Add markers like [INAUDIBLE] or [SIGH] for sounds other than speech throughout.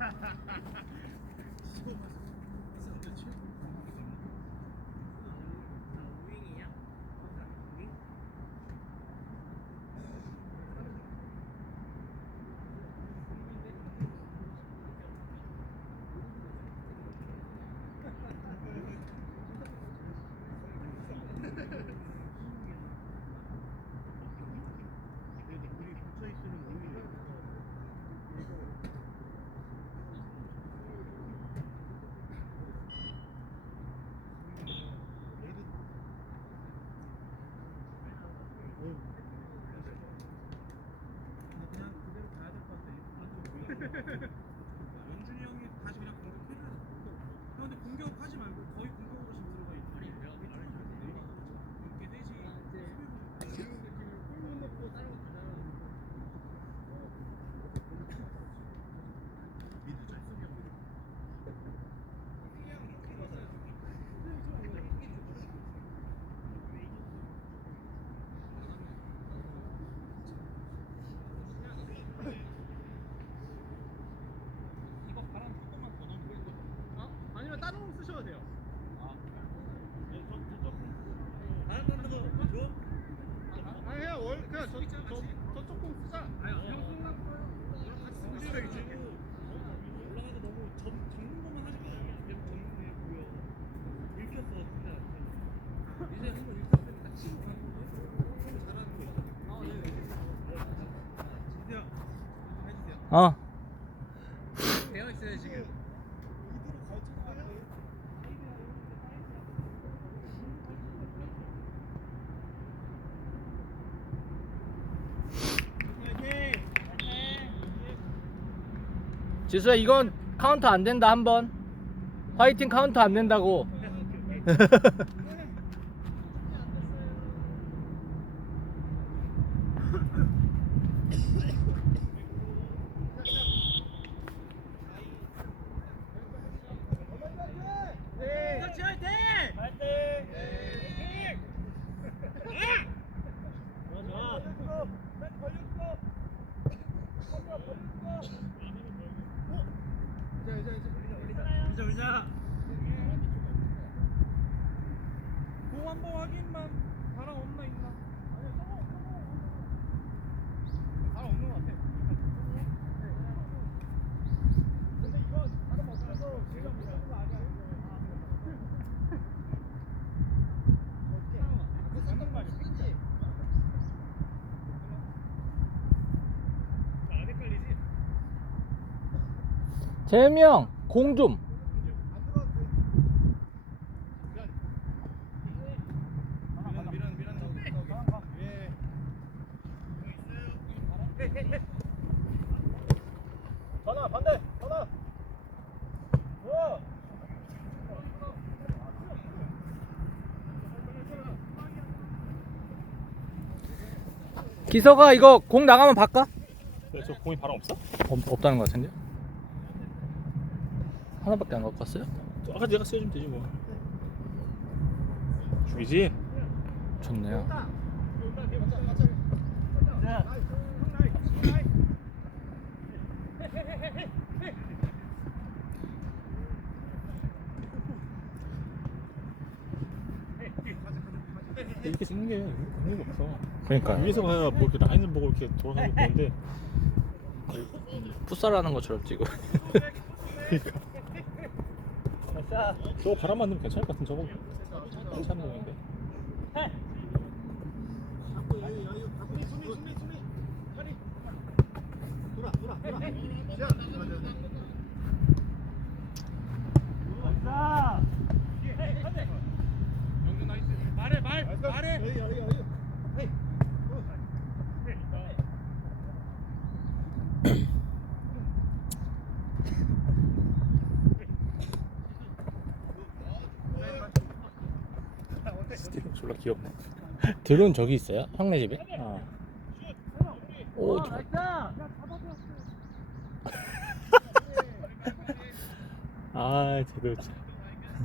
しょうがない。 어. 지수야 이건 카운터 안 된다 한 번. 화이팅 카운터 안 된다고. [LAUGHS] 같이 할 때. 울자. 공 한번 확인만 바람 없나 있나? 바람 없는 것 같아. 근데 이거 바람 없어서 제가 못하는 거 아니야? 그 맞는 말이야. 그치? 안 헷갈리지? 재미 형, 공 좀. 미란 미란 미란 나오고 예. 전화 반대 전화. 와. 기서가 이거 공 나가면 바꿔? 왜, 저 공이 바람 없어? 없, 없다는 것 같은데. 하나밖에 안 갖고 왔어요? 아까 내가 쓰여주면 되지 뭐 죽이지? 좋네요. 이렇게 찍는 게 의미가 없어 그러니까 위에서 가야 뭐 이렇게 라인을 보고 이렇게 돌아가는 건데 풋살하는 것처럼 찍고. 저거 바람 맞으면 괜찮을 것 같은 저거 괜찮은 공인데 영준 나이스. 말해 말 말해. 스티븐 졸라 귀엽네 [LAUGHS] 드론 저기 있어요? 형네 집에? 아 오, 좋아. 아 쟤도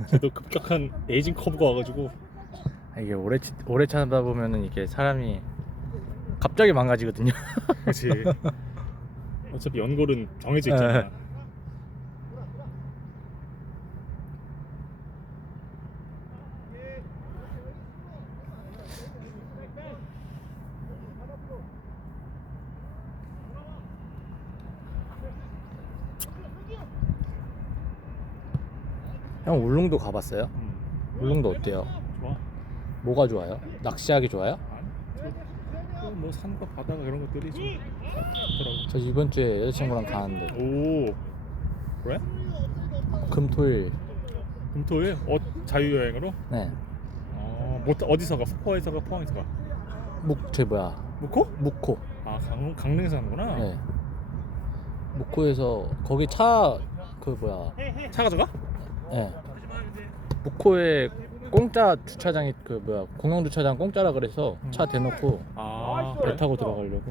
쟤도 급격한 에이징 커브가 와가지고 아, 이게 오래 치- 오래 찾다 보면은 이게 사람이 갑자기 망가지거든요. 그렇지 [LAUGHS] 어차피 연골은 정해져 있잖아 형 울릉도 가봤어요? 음, 울릉도 어때요? 좋아. 뭐가 좋아요? 낚시하기 좋아요? 아니, 뭐 산과 바다가 이런 것들이 좀 좋더라고. 저 이번 주에 여자친구랑 가는데 오, 그래? 금토일 금토일 어 자유여행으로? 네. 어, 뭐 어디서가? 푸포에서 가 포항에서가? 묵제 뭐야? 묵코? 묵코. 아 강, 강릉에서 하는구나. 네. 묵코에서 거기 차 그 뭐야? 차 가져가? 네. 묵코에 공짜 주차장이 그 뭐야 공영 주차장 공짜라 그래서 차 대놓고 아, 배 타고 들어가려고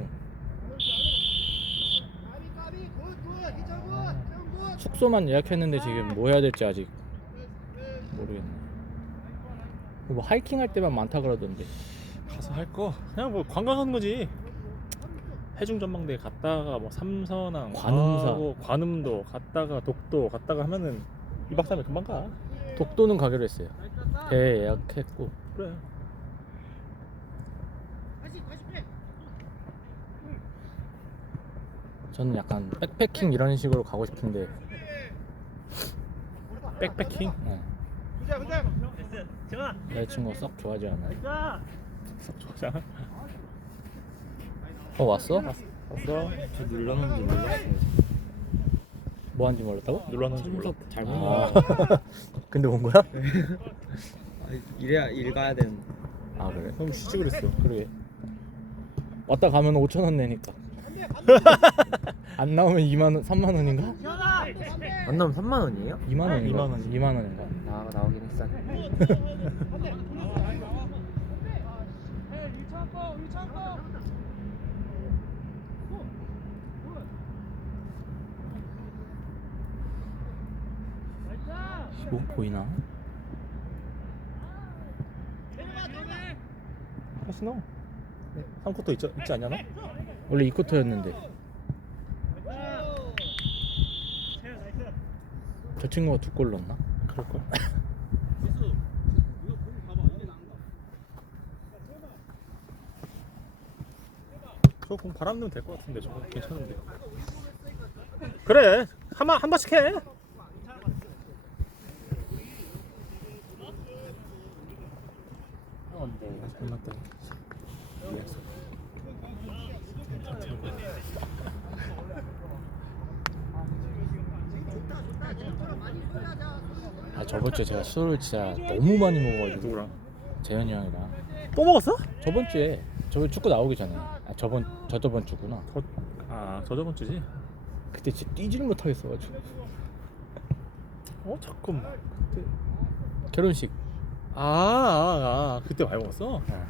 숙소만 예약했는데 지금 뭐 해야 될지 아직 모르겠네. 뭐 하이킹 할 때만 많다 그러던데. 가서 할 거 그냥 뭐 관광하는 거지. 해중 전망대 갔다가 뭐 삼선항, 관음사. 가고 관음도 갔다가 독도 갔다가 하면은 2박 3일 금방 가. 독도는 가기로 했어요. 배 예약했고 그래. 저는 약간 백패킹 이런 식으로 가고 싶은데 백패킹. 네. 여자친구가 썩 좋아하지 않아요. 썩 좋아하잖아. 어 왔어? 왔어? 저 눌러놓은지 몰랐어 요. 뭐 한지 몰랐다고? 눌러놓은지 몰라. 잘못 아. [LAUGHS] 근데 온 거야? [LAUGHS] 이래야 일 가야 되는. 아 그래? 그럼 쉬지 그랬어. 그러게. 왔다 가면 5천 원 내니까. [LAUGHS] 안 나오면 2만 원, 3만 원인가? 만나면 3만 원이에요? 2만 원인가? 2만 원이지. 2만 원인가? 나 나오긴 했어. 이거 보이나? 다시 넣어. 3쿼터 있지, 있지 않냐 너? 원래 2쿼터였는데. 저 친구가 두 골 넣었나? 그럴걸. [LAUGHS] 저거 공 바람 넣으면 될 것 같은데 저거 괜찮은데. 그래 한번 한 번씩 해. 근데 잘났다. 아 저번 주에 제가 술을 진짜 너무 많이 먹어가지고 누구랑? 재현이 형이랑 또 먹었어? 저번 주에 저번 축구 나오기 전에 아 저번 저 저번 주구나 저, 아 저 저번 주지. 그때 진짜 뛰지를 못하겠어가지고 어 잠깐만. 그때 결혼식 아, 아, 아 그때 많이 먹었어? 아,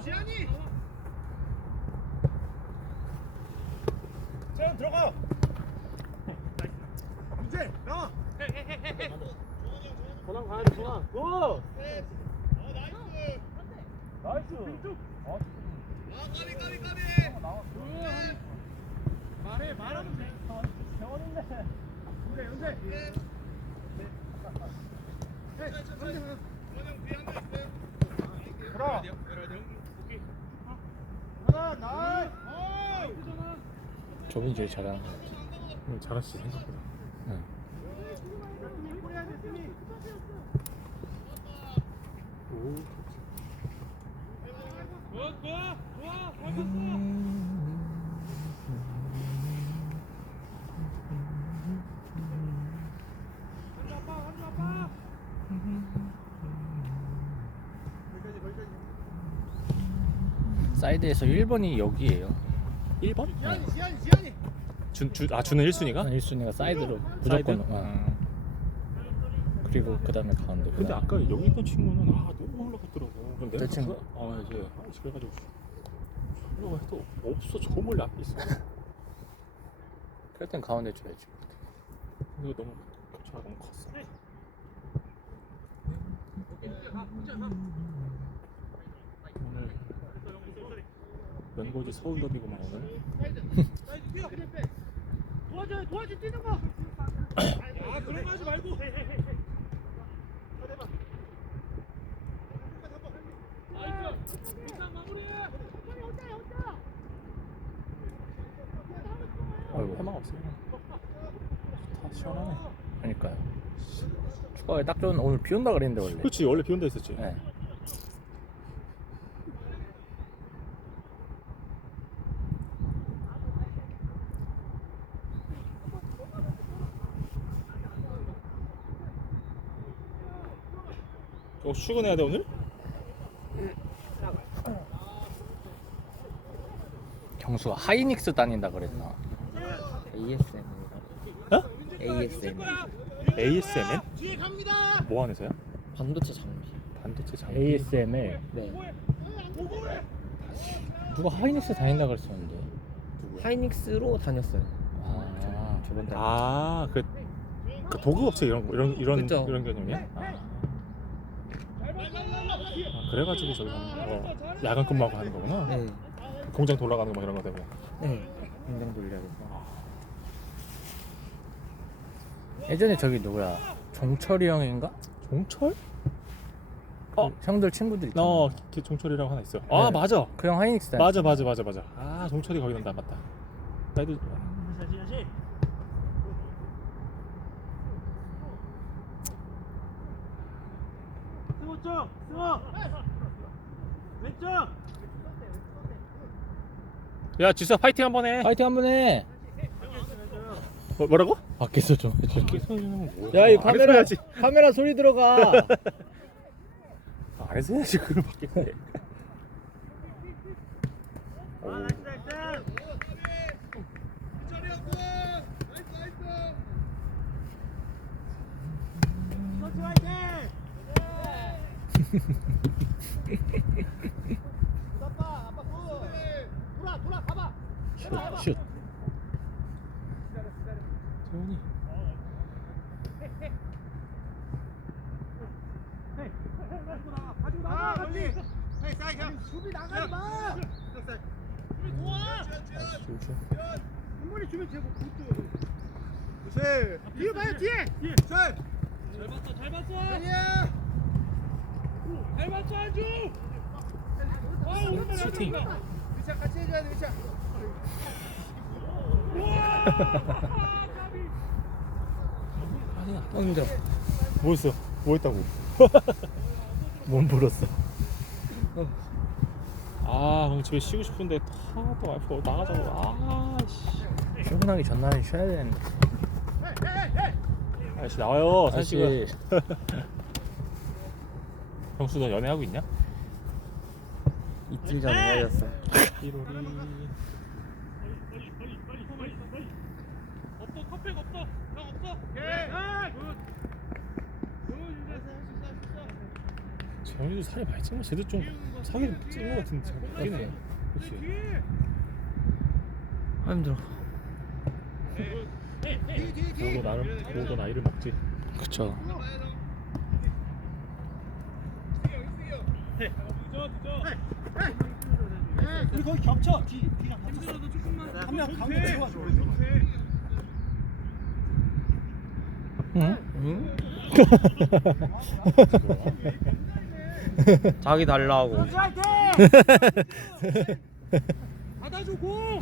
재현 들어가. 문제 나와. 전환 가야 돼 전환. 고. 나이스. 어? 까비 까비 까비. 말해 말하면 돼. 재원인데. 연재. 그럼. 하나 나이. 저분이 제일 잘하는 것 같아 응, 잘하시 생각보다. 응. 오. 사이드에서 1번이 여기에요 1번? 지한이 지한이 지한이. 준, 주, 아 주는 1순위가? 1순위가 사이드로 사이드? 무조건 어. 그리고 그 다음에 가운데 근데 아까 여기 있던 친구는 아 너무 올라갔더라고. 근데 저 친구? 아 이제 아, 집에 가지고 하려고 해도 없어 저 멀리 앞에 있어. 그럴 땐 가운데 줘야지 이거 너무 격차가 너무 컸어. 오늘 연고지 서울 더비구만 오늘. 도와줘 도와줘 뛰는 거. 아 그런 거 하지 말고. 아이고. 해망 없어요. 다 시원하네. 그러니까요. 축구에 딱 좋은 오늘 비 온다 그랬는데 원래. 그렇지 원래 비 온다 했었지. 네. 출근해야 돼 오늘? 경수가 하이닉스 다닌다 그랬나? ASM입니다. 어? ASM. ASMN? 뭐 하는 회사야? 반도체 장비. 반도체 장비. ASM에 네. 누가 하이닉스 다닌다 그랬었는데. 하이닉스로 다녔어요. 아, 저번 달. 아, 그, 그 도구 업체 이런 거, 이런 이런 그쵸. 이런 개념이야? 아. 아, 그래가지고 저기 어, 야간 근무하고 하는 거구나. 네. 공장 돌아가는 거막 이런 거 되고. 네. 공장 돌려야겠어. 예전에 저기 누구야? 종철이 형인가? 종철? 어, 형들 친구들 있잖아. 어, 걔 종철이라고 하나 있어. 아, 네. 맞아. 그형 하이닉스 다녔어. 맞아, 맞아, 맞아, 맞아. 아, 종철이 거기 난다, 맞다. 나도! 왼쪽! 야, 지수야 파이팅 한번 해. 파이팅 한번 해. 뭐, 뭐라고? 밖에서 좀 해줘. 야, 이 아, 카메라 해야지. 카메라 소리 들어가. 아, 안에서 해야지 그걸 밖에서 해. 아, 나이스, 나이스! 선수 화이팅! 아빠, 아빠 굿! 돌아, 돌아, 가봐! 슛, 슛. 재훈이. 가지고 나가, 같이! 수비 나가지 마! 수비 좋아! 조심. 한 번에 주면 되고 굿도 그렇지 뒤에 봐요 뒤에 뒤에 잘! 잘 봤어 잘 봤어 아니야 잘 봤어 안주 아 오른발 슈팅. 같이 해줘야 돼 위차 어, 힘들어. 뭐 했어? 뭐 했다고? 몸 불었어. 아, 그럼 집에 쉬고 싶은데 하도 와이프 나가자고. 아, 씨. 출근하기 전날에 쉬어야 되는데. 아저씨 나와요. 아저씨. 형수 너 연애하고 있냐? 이틀 전에 헤어졌어요. 1월이 없어 컵백 없어 형 없어 재현이도 살이 많이 찐 거, 쟤도 좀 살이 찐거 같은데 잘 모르겠네. 그렇지. 아 힘들어. 그거도 나름 그거도 나이를 먹지. 그쵸. 우리 거기 겹쳐. 뒤 뒤랑 겹쳐 한명 가운데 세워줘 응? 응? 자기 달라고. [LAUGHS] 받아줘 공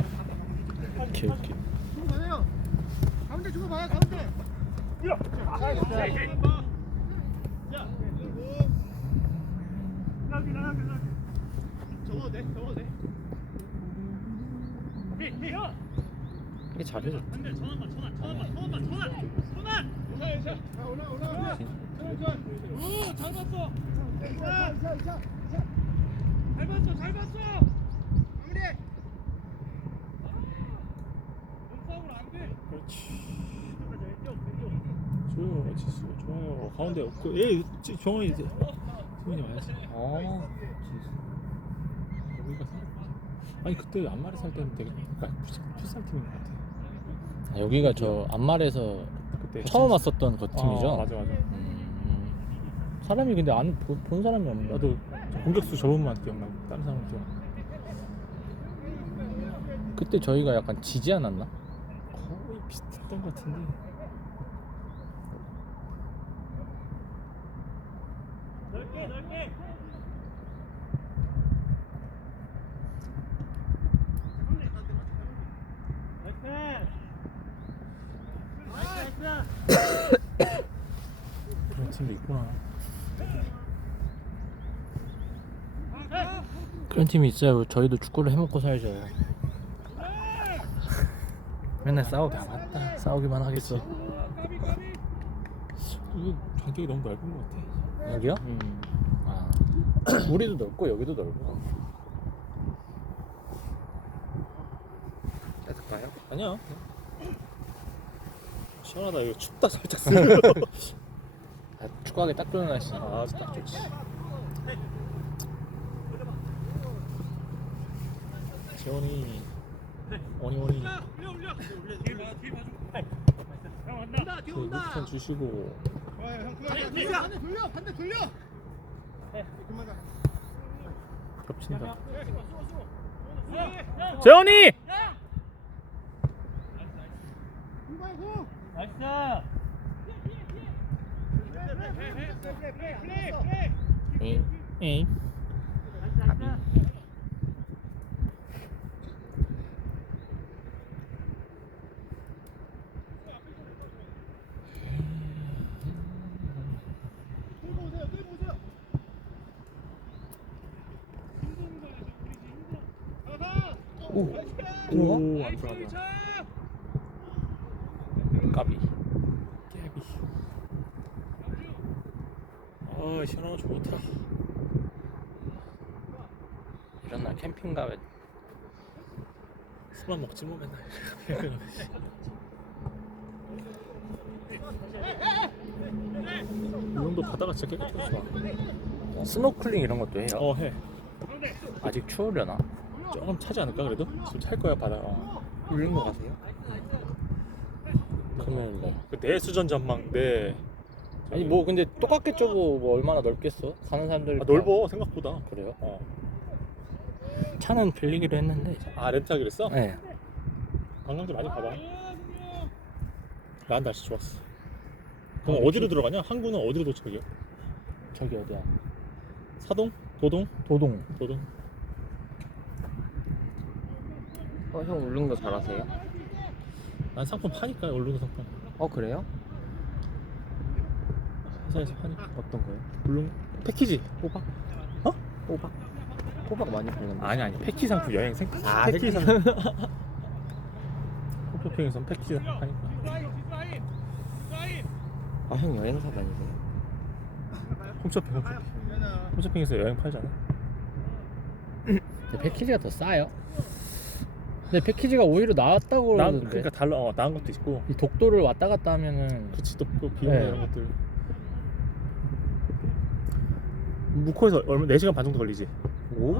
오케이, 오케이. 주고 가운데 주고 봐요 가운데 저거 돼 저거 돼 이게 잘해줬다. 오잘 봤어 잘 봤어 잘 봤어 마무리 몸싸움으로 안돼 그렇지. 좋아요. 가운데 없고, 얘 지- 정원이 이제 승민이 와야지. 어. 여기가 살. 아니 그때 안마리 살 때는 되게 그러니까 풋- 풋살 팀인 것 같아. 아, 여기가 저 안말에서 그때 처음 왔었던 그 팀이죠. 어, 맞아 맞아. 음. 사람이 근데 안 본 사람이 없네. 나도 공격수 저분만 기억나고 다른 사람 기억. 그때 저희가 약간 지지 않았나? 거의 비슷했던 것 같은데. 넓게 넓게 나이스 있구나. 그런 팀이 있어야 저희도 축구를 해먹고 살죠. 맨날 싸우기만 하다. 싸우기만 하겠어. 이거 간격이 너무 넓은 것 같아. 여기요? 음. 아, [CLEARS THROAT] 우리도 넓고 여기도 넓고. 뜯을까요? 아니야. 시원하다. 이거 춥다 살짝 [LAUGHS] 축구하기 딱 좋은 날씨. 아, 딱 좋지. 재원이, 원이 원이. 그 루스탄 주시고 겹친다. 재원이! 응. 에이. 오. 오, 안 들어가다. 까비. 깨비. 아, 시원하고 좋다. 이런 날 캠핑 가면 술만 먹지 뭐 맨날. 이 정도 바다가 진짜 깨끗하고 좋아. 스노클링 이런 것도 해요. 어, 해. 아직 추우려나? 조금 차지 않을까 그래도? 지금 찰 거야 바다. 어. 울는 거 가세요? 그러면 뭐. 그 내수전 전망 내. 아니 뭐 근데 똑같겠죠 뭐, 뭐 얼마나 넓겠어? 가는 사람들이 아, 다- 넓어 생각보다. 그래요? 어. 차는 빌리기로 했는데. 아 렌트하기로 했어? 네. 관광지 많이 가봐. 난 날씨 좋았어. 그럼 어디로 들어가냐? 항구는 어디로 도착이야? 저기 어디야? 사동? 도동? 도동. 도동? 어, 형거 잘하세요? 난 상품 파니까 얼른 상품. 어, 그래요? 회사에서 파니까. 어떤 거요? 물론 패키지. 호박? 어? 호박? 호박 많이 팔던데. 아니 아니 패키지 상품 여행 생 아, 패키지 패키지. 상품. 홈쇼핑에서 패키지 상품 파니까. 아, 형 여행사 다니세요? 홈쇼핑 홈쇼핑. 홈쇼핑에서 여행 팔잖아. 근데 패키지가 더 싸요. 근데 패키지가 오히려 나았다고 나 그러는데. 그러니까 달라 어 나은 것도 있고. 이 독도를 왔다 갔다 하면은 그치 또, 또 비용 네. 이런 것들. 무코에서 얼마 4시간 반 정도 걸리지. 오.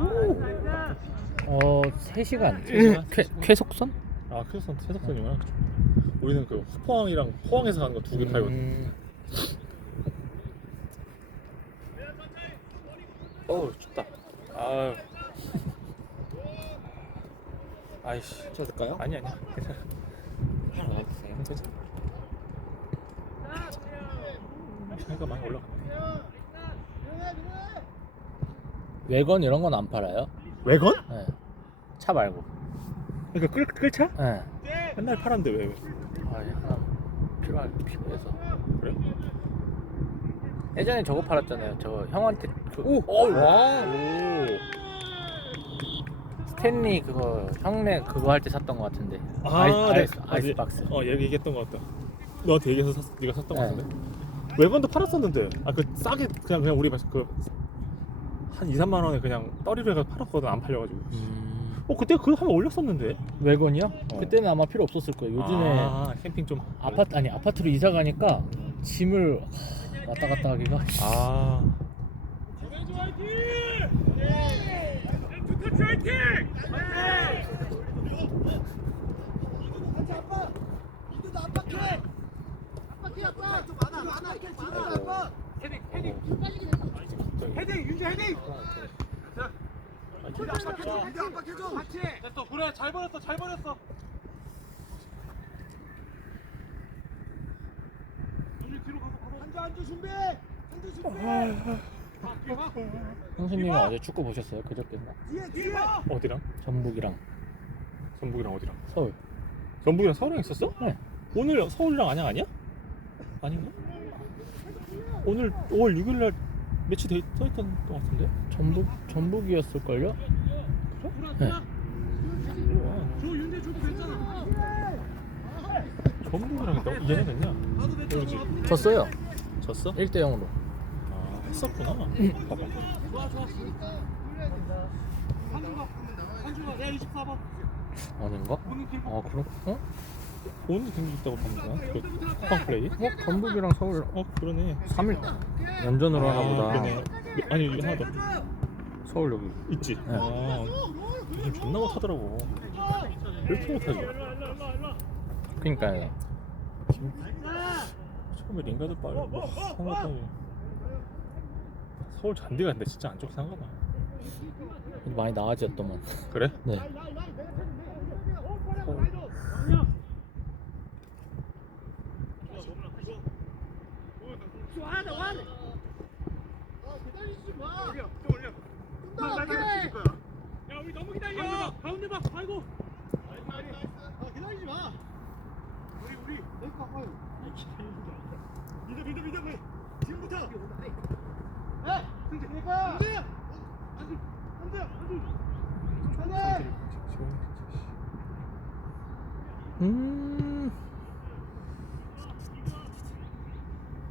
어 3시간. 시간? 쾌, 쾌속선? 아 그래서 세석선이구나. 우리는 그 포항이랑 포항에서 가는 거 두개 팔거든. 음, 어우 춥다. 아유. 아이씨. 뜯을까요? 아니 아니야. 괜찮아. 하나 넣어주세요. 괜찮아. 차이가 많이 올라갔네. 외건 이런 건 안 팔아요? 외건? 네. 차 말고. 그러니까 끌 끌차? 네. 맨날 팔았는데 왜? 왜? 아 하나 필요할 필요해서. 그래? 예전에 저거 팔았잖아요. 저 형한테 그 오! 와! 오. 스탠리 그거 형네 그거 할 때 샀던 것 같은데. 아, 아이, 네. 아이스, 아, 아이스 네. 박스. 어, 얘기 얘기했던 것 같다. 너한테 얘기해서 샀, 네가 샀던 것 네. 같은데. 외건도 팔았었는데. 아, 그 싸게 그냥 그냥 우리 그 한 2, 3만 원에 그냥 떠리로 해서 팔았거든. 안 팔려 가지고. 음, 어, 그때 그거 한번 올렸었는데. 외건이요? 어. 그때는 아마 필요 없었을 거예요. 요즘에 아, 캠핑 좀 아파트 아니 아파트로 이사 가니까 짐을 하, 왔다 갔다 하기가 아. 헤딩 윤재 헤딩 아, 진짜 됐어 그래 잘 버렸어 잘 버렸어 윤재 뒤로 가고 가고 앉아 앉아 준비 앉아 준비 아, 뒤에 봐. 형수님은 어제 축구 보셨어요? 그저께인가? 뒤에 뒤에 봐 어디랑? 전북이랑 전북이랑 어디랑? 서울. 전북이랑 서울이랑 있었어? 네. 오늘 서울이랑 안양 아니야? 아닌가? 오늘 5월 6일 날 매치 돼 써있던 것 같은데? 전북 전북이었을걸요? 네. 전북이랑 너 얘네 됐냐? 모르지. 졌어요. 졌어? 1대 0으로. 아 했었구나. 봐봐. 좋아 좋아. 한주가 한주가 내가 24번. 아닌가? 아 그럼 어? 오늘 경기 있다고 봤는데. 그 쿠팡 플레이? 어 전북이랑 서울 어 그러네. 3일 연전으로 하나 보다. 아, 그러네. 아니 여기 하나 더 서울 여기. 있지. 네. 아 요즘 존나 못하더라고. 왜 이렇게 못하지? 그러니까요. 처음에 링가드 빨 뭐, 상관없이 서울 잔디가 근데 진짜 안쪽 상가다. 많이 나아졌더만. 그래? 네. 야 우리 너무 기다려. 가운데 봐. 아이고. 기다리지 마. 우리 우리. 믿어 믿어 믿어 믿어. 지금부터. 에. 승재. 승재. 안돼. 안돼. 안돼. 음.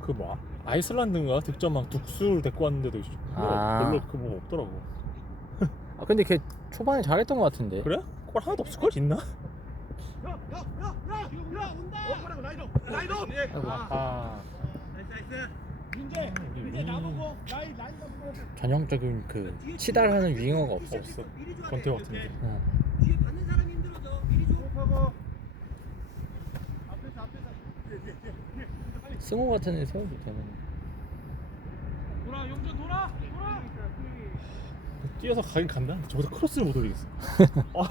그 뭐 아이슬란드인가 득점왕 둑스를 데리고 왔는데도 아. 별로 그뭐 없더라고. 아 근데 걔 초반에 잘했던 것 같은데. 그래? 골 하나도 없을 걸 있나? 야야야야야 온다. 어, 라이더. 라이더. 아이고. 아 나이스 나이스. 민재. 민재 나보고 라이 라이 나보고. 전형적인 그 치달하는 윙어가 없어. 없어. 권태 같은데. 어. 뒤에 받는 사람이 힘들어져. 미리 줘. 하고. 앞에서 앞에서. 승호 같은 애 세워도 되는. 돌아 용전 돌아. 뛰어서 가긴 간다. 저기서 크로스를 못 올리겠어. [LAUGHS] 아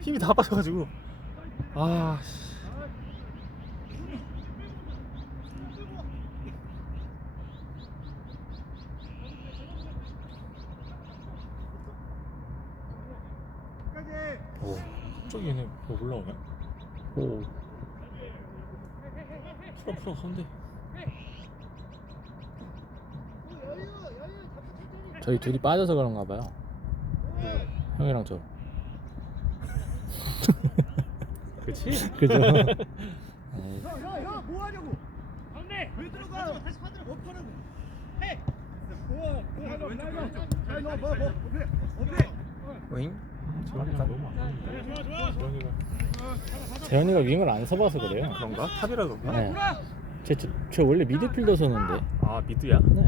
힘이 다 빠져가지고. 아. 씨. 오, 저기 얘네 뭐 올라오냐? 오. 풀어 풀어 가운데. 저희 둘이 빠져서 그런가 봐요. 형이랑 저. 그치? [LAUGHS] 그죠? 네. 야야야 뭐 하냐고. 가운데. 왜 들어가? 다시 받으라. 못 하라고. 해. 우와. 왼쪽 왼쪽. 야, 너 뭐, 뭐, 어필, 어필. 오잉? 재현이가 너무 안 좋은데. 재현이가 재현이가 윙을 안 써봐서 그래요. 그런가? 탑이라 그런가? 네. 쟤, 쟤, 쟤 원래 미드필더 섰는데. 아 미드야? 네.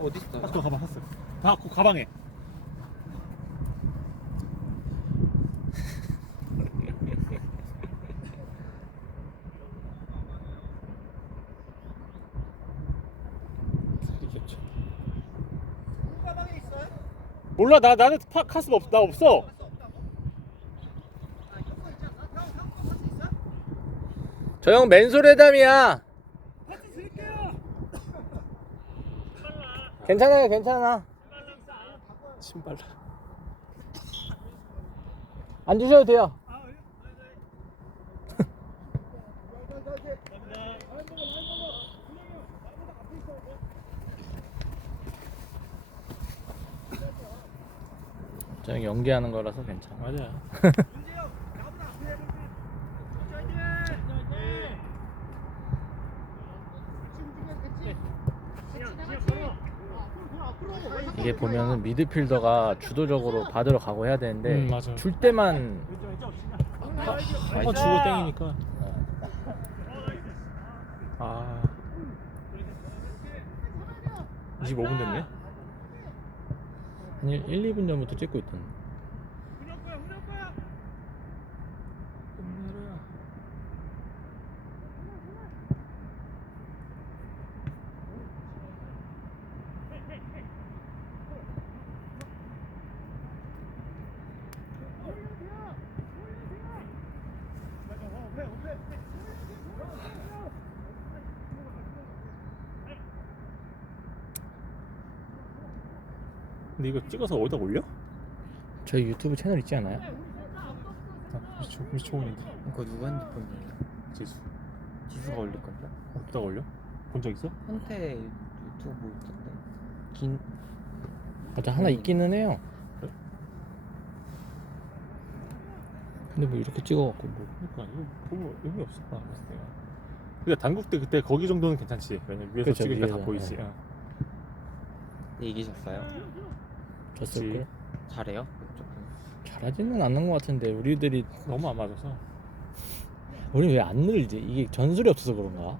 어디 있어요? 파스 가방 파스. 다그 가방에. 이겼죠. 가방에 있어요? 몰라 나 나는 파, 카스 없, 나 없어. 없다고? 아, 이거? 형, 형 파스 있어? 저 형 맨소레담이야. 파스 드릴게요. 괜찮아요, 괜찮아. 신발. 안 주셔도 돼요. 형 연기하는 거라서 괜찮아. 맞아. [LAUGHS] 문제요. 나보다 앞에 해볼게. 화이팅! 이게 보면은 미드필더가 주도적으로 받으러 가고 해야 되는데 음, 맞아. 줄 때만 한 번 주고 땡이니까. 아. 25분 됐네. 한 1, 2분 전부터 찍고 있던. 훈영 거야, 훈영 거야. 근데 이거 찍어서 어디다 올려? 저희 유튜브 채널 있지 않아요? 아, 미쳐 미쳐오는데 그거 누구 핸드폰이에요? 지수 지수가 올릴걸요? 어디다 올려? 본 적 있어? 한테 유튜브 있던데 긴 맞아 하나 있기는 해요. 그래? 근데 뭐 이렇게 찍어갖고 뭐 그러니까 이거 보고 의미 없을 거야 봤을 때가. 그러니까 단국 때 그때 거기 정도는 괜찮지. 왜냐면 위에서 그쵸, 찍으니까 다 위에서, 보이지. 네. 어. 이기셨어요? 졌을 걸. 잘해요? 조금 잘하지는 않는 것 같은데 우리들이 너무 안 맞아서. 우리 왜 안 늘지? 이게 전술이 없어서 그런가?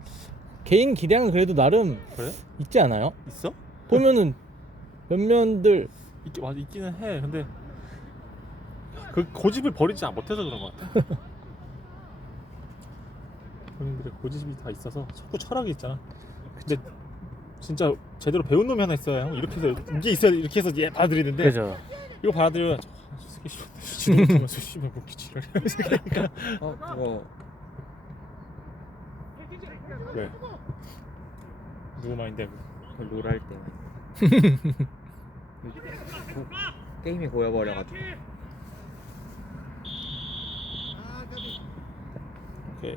개인 기량은 그래도 나름 그래? 있지 않아요? 있어? 보면은 몇면들 있기 맞아 있기는 해. 근데 그 고집을 버리지 못해서 그런 것 같아. [LAUGHS] 본인들의 고집이 다 있어서 자꾸 철학이 있잖아. 근데 진짜 제대로 배운 놈이 하나 있어야 형 이렇게 해서 이게 있어야 이렇게 해서 얘 받아들이는데 그죠. 이거 받아들여야 저 아, 저 새끼 씨발 씨발 뭐 기치를 [LAUGHS] 어 그거 왜? 누구 마인데? 롤할 때. 고- [LAUGHS] 게임이 고여버려가지고